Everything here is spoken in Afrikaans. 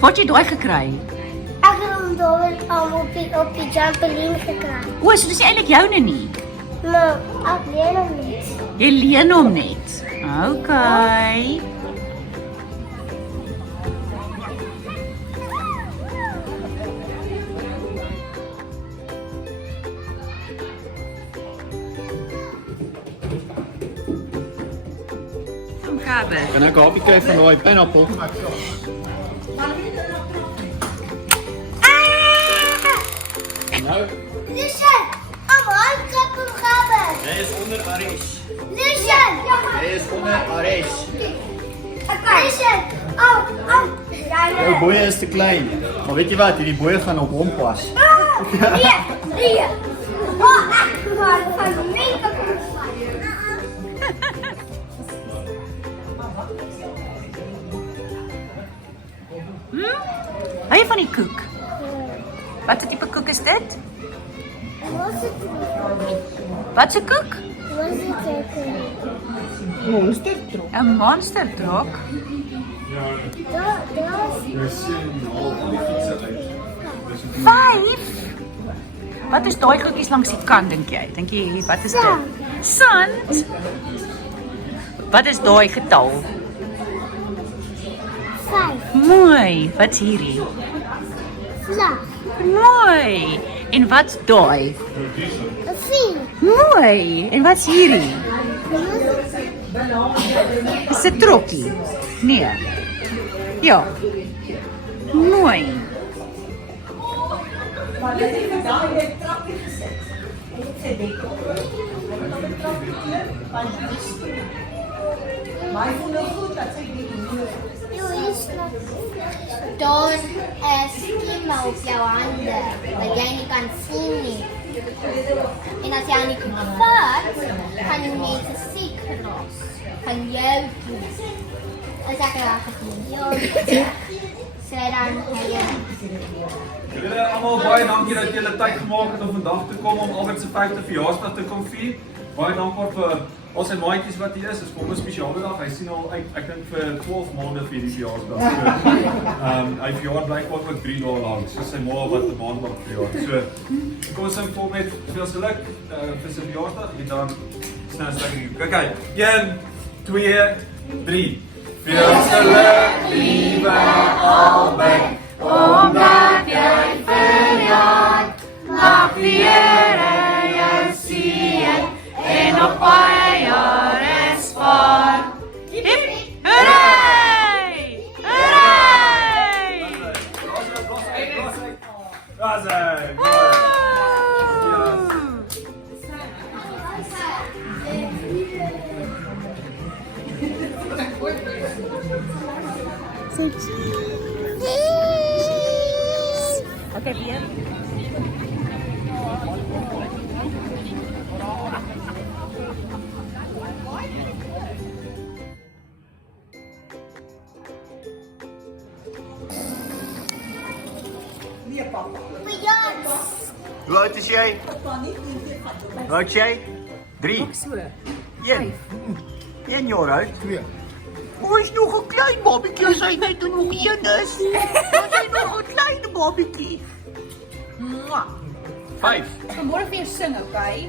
Wat het jy daai gekry? Ek het hom daar op die trampoline gekry. O, so dis nie eintlik joune nie. Maar ek leen hom nie. Jy leen hom net. Okay. Gabber. En ek 'n hapie kry van daai pineappel. Nou, Listen, I'm hom gabber. jy is onder arrest. Listen. Jy is onder arrest. Listen. Jou boeie is te klein. Maar weet jy wat, hierdie boeie gaan op hom pas. Nee. Oh, ek maar van my kom. Hou jy van die koek? Wat 'n tipe koek is dit? Wat is Wat 'n koek? dit? 'n monstertrok. Daar's 5. Wat is daai goedjies langs die kant dink jy? Dink jy wat is dit? Sand. Wat is daai getal? 5. Mooi. Wat's hierdie? Vlag. Mooi. En wat's daai? 'n 4. Mooi. En wat's hierdie? Is 'n trokkie? Nee. Ja. Mooi. Daar is skimme op jou hande wat jy nie kan sien nie. En as jy aan die koek vat, gaan die mense siek raak. Kan jou kies. As ek reg gedoen. Ja. Sê dan Julle almal baie dankie dat julle tyd gemaak het om vandag te kom om Albert se 50 verjaarsdag te kom vier. Baie dankbaar vir al sy maatjies wat hier is. Dit is vir hom 'n spesiale dag. Hy sien al uit, ek dink vir 12 maande vir die verjaarsdag. So, hy verjaar blykbaar ook 3 dae lank. So sy ma wat 'n maand lank verjaar. So, kom ons sing vol met veel geluk vir sy verjaarsdag en dan snel slag. Okay. 1 2 3. Veel geluk, liewe Albert. Omdat jy verjaar, mag die Here jou seën en op baie jare spaar. Hip, hooray! Hooray! Okay, weer. Hoe oud is jy? Hoe oud is jy? 3. So. 1. 1 jaar oud. 2. Hoe is nog 'n klein babatjie as hy net nog 1 is? Ons is nog 'n klein babatjie. 5. Môre vir jou sing, okay?